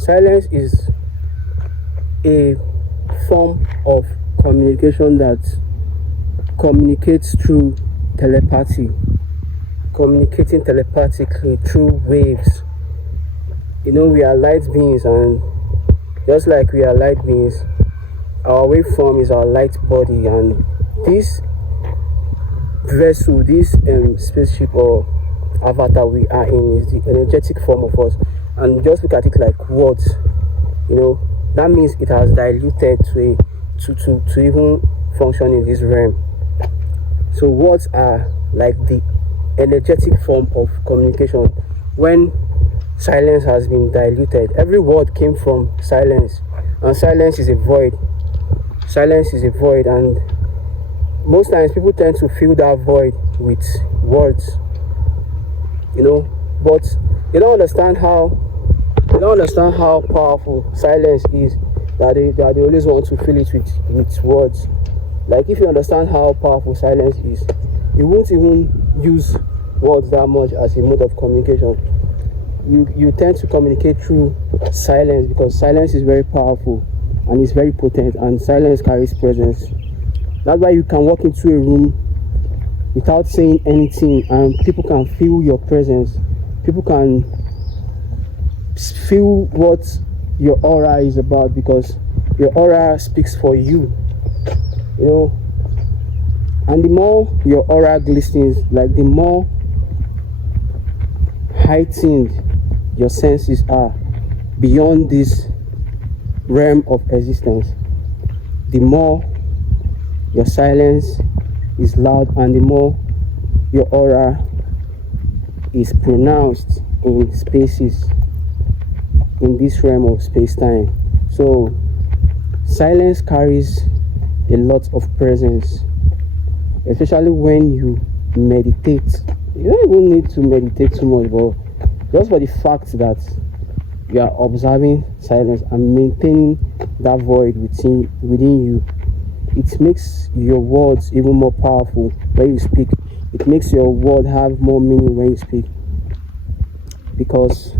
Silence is a form of communication that communicates through telepathy, communicating telepathically through waves. We are light beings, and just like we are light beings, our waveform is our light body, and this vessel, this spaceship or avatar we are in is the energetic form of us. And just look at it like words. That means it has diluted to even function in this realm. So words are like the energetic form of communication. When silence has been diluted, every word came from silence, and silence is a void. Silence is a void, and most times people tend to fill that void with words, but they don't understand how powerful silence is, that they always want to fill it with words. Like, if you understand how powerful silence is, you won't even use words that much as a mode of communication. You tend to communicate through silence, because silence is very powerful and it's very potent, and silence carries presence. That's why you can walk into a room without saying anything, and people can feel your presence. People can feel what your aura is about, because your aura speaks for you. And the more your aura glistens, like the more heightened your senses are beyond this realm of existence, the more your silence is loud, and the more your aura is pronounced in spaces in this realm of space-time. So silence carries a lot of presence, especially when you meditate. You don't even need to meditate too much, but just for the fact that you are observing silence and maintaining that void within you, it makes your words even more powerful when you speak. It makes your word have more meaning when you speak, because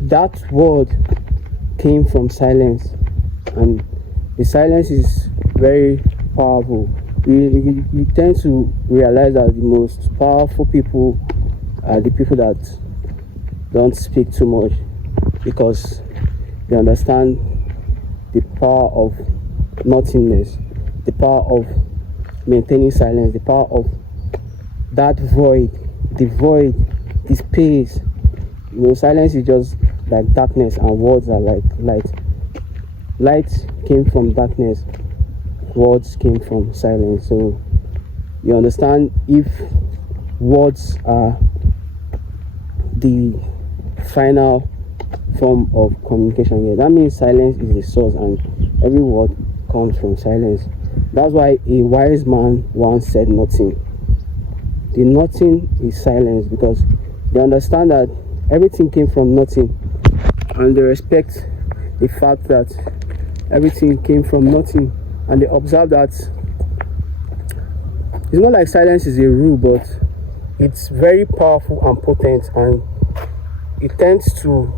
that word came from silence, and the silence is very powerful. You tend to realize that the most powerful people are the people that don't speak too much, because they understand the power of nothingness, the power of maintaining silence, the power of that void, the space. Silence is just like darkness, and words are like light. Light came from darkness, words came from silence. So you understand, if words are the final form of communication, that means silence is the source, and every word comes from silence. That's why a wise man once said nothing. The nothing is silence, because they understand that everything came from nothing, and they respect the fact that everything came from nothing, and they observe that it's not like silence is a rule, but it's very powerful and potent, and it tends to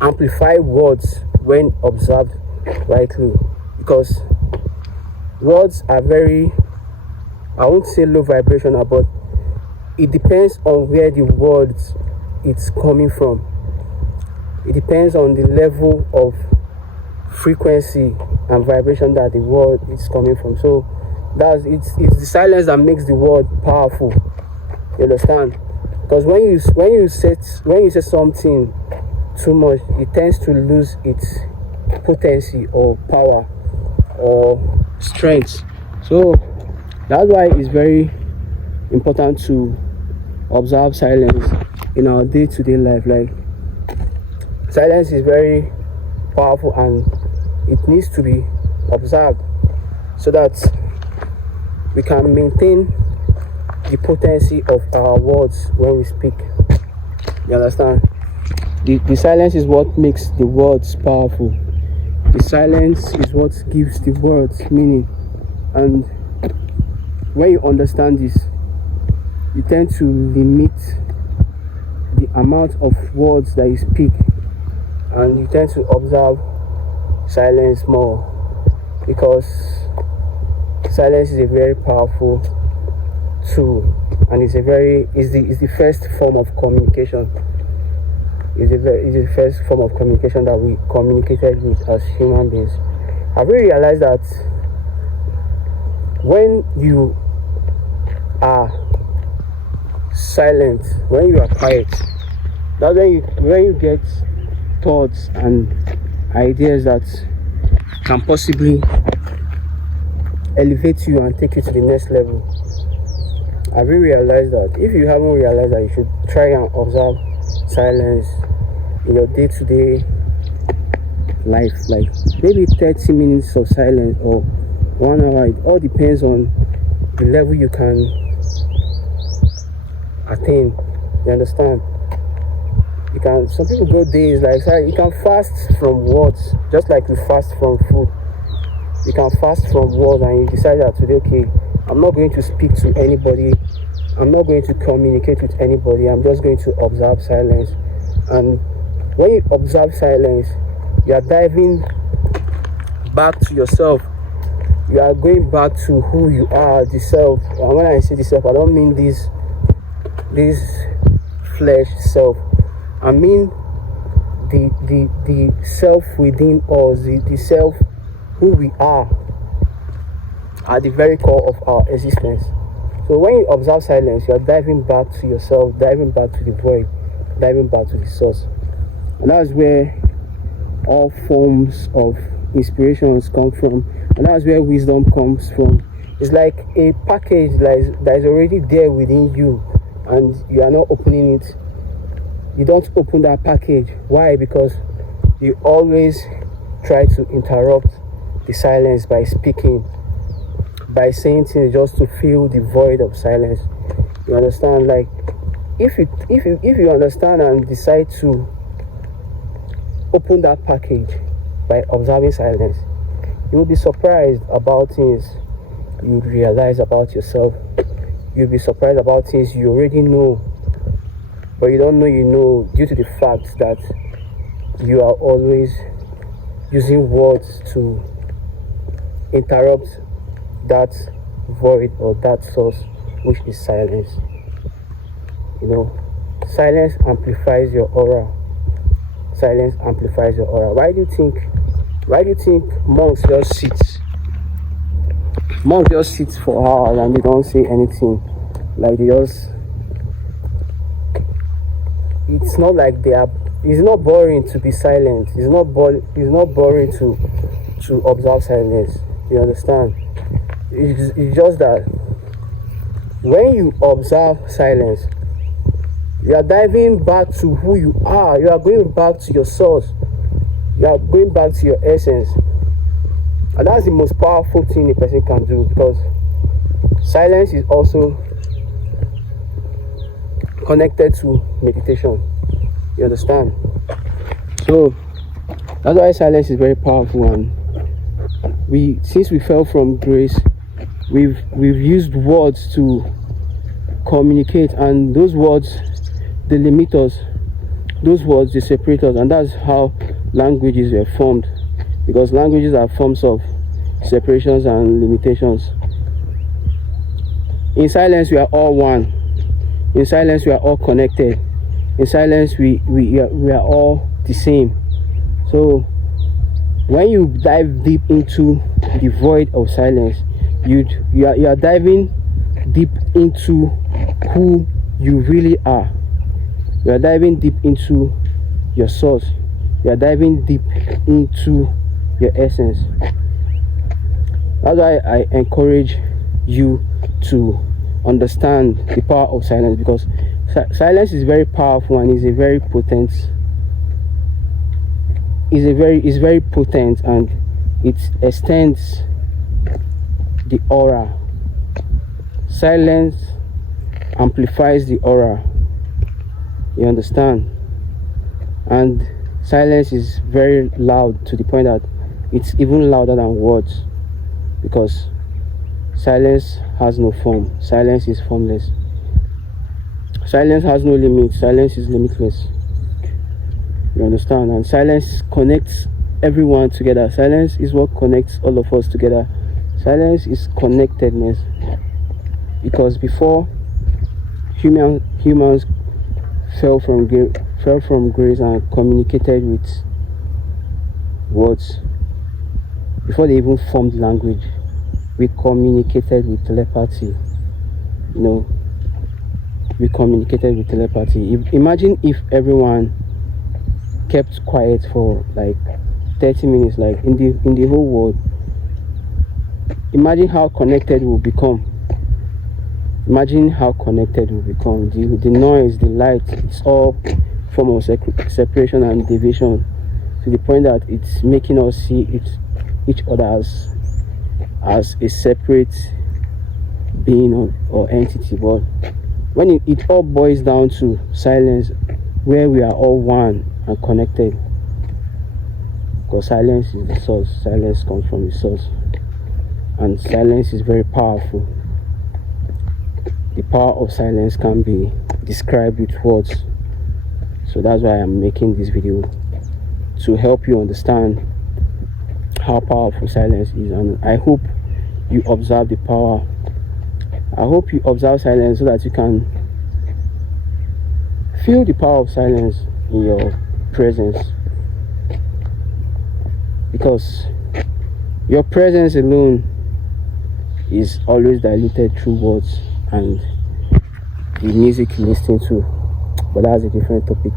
amplify words when observed rightly, because words are very, I won't say low vibrational, but it depends on where the words it's coming from. It depends on the level of frequency and vibration that the word is coming from. So it's the silence that makes the word powerful. You understand? Because when you say something too much, it tends to lose its potency or power or strength. So that's why it's very important to observe silence in our day-to-day life. Like, silence is very powerful, and it needs to be observed so that we can maintain the potency of our words when we speak. You understand? The silence is what makes the words powerful. The silence is what gives the words meaning. And when you understand this, you tend to limit the amount of words that you speak, and you tend to observe silence more, because silence is a very powerful tool, and it's the first form of communication. It's the first form of communication that we communicated with as human beings. I've really realized that when you are silent, when you are quiet, that's when you get thoughts and ideas that can possibly elevate you and take you to the next level. I really realized that. If you haven't realized that, you should try and observe silence in your day-to-day life, like maybe 30 minutes of silence or 1 hour. It all depends on the level you can attain. You understand? Some people go days, like you can fast from words, just like you fast from food. You can fast from words, and you decide that today, okay, I'm not going to speak to anybody, I'm not going to communicate with anybody, I'm just going to observe silence. And when you observe silence, you are diving back to yourself. You are going back to who you are, the self. And when I say the self, I don't mean this flesh self. I mean the self within us, the self, who we are at the very core of our existence. So when you observe silence, you are diving back to yourself, diving back to the void, diving back to the source. And that's where all forms of inspirations come from, and that's where wisdom comes from. It's like a package that is already there within you, and you are not opening it. You don't open that package. Why? Because you always try to interrupt the silence by speaking, by saying things just to fill the void of silence. You understand? Like if you understand and decide to open that package by observing silence, you will be surprised about things you realize about yourself. You'll be surprised about things you already know, but you don't know you know, due to the fact that you are always using words to interrupt that void or that source, which is silence. You know, silence amplifies your aura. Silence amplifies your aura. Why do you think monks just sit for hours and they don't say anything? Like it's not like they are. It's not boring to be silent. It's not boring to observe silence. You understand? It's just that when you observe silence, you are diving back to who you are. You are going back to your source. You are going back to your essence. And that's the most powerful thing a person can do, because silence is also connected to meditation. You understand? So that's why silence is very powerful. And since we fell from grace, we've used words to communicate, and those words, they limit us. Those words, they separate us, and that's how languages were formed, because languages are forms of separations and limitations. In silence, we are all one. In silence, we are all connected. In silence, we are all the same. So when you dive deep into the void of silence, you are diving deep into who you really are. You are diving deep into your source. You are diving deep into your essence. That's why I encourage you to understand the power of silence, because silence is very powerful and is very potent, and it extends the aura. Silence amplifies the aura. You understand? And silence is very loud, to the point that it's even louder than words, because silence has no form. Silence is formless. Silence has no limit. Silence is limitless. You understand? And silence connects everyone together. Silence is what connects all of us together. Silence is connectedness. Because before humans fell from grace and communicated with words, before they even formed language, we communicated with telepathy. You know, we communicated with telepathy. Imagine if everyone kept quiet for like 30 minutes, like in the whole world. Imagine how connected we'll become. Imagine how connected we'll become. The noise, the light, it's all form of separation and division, to the point that it's making us see each other as a separate being or entity. But when it all boils down to silence, where we are all one and connected, because silence is the source. Silence comes from the source, and silence is very powerful. The power of silence can be described with words. So that's why I'm making this video, to help you understand how powerful silence is. And I hope you observe the power. I hope you observe silence so that you can feel the power of silence in your presence. Because your presence alone is always diluted through words and the music you listen to. But that's a different topic.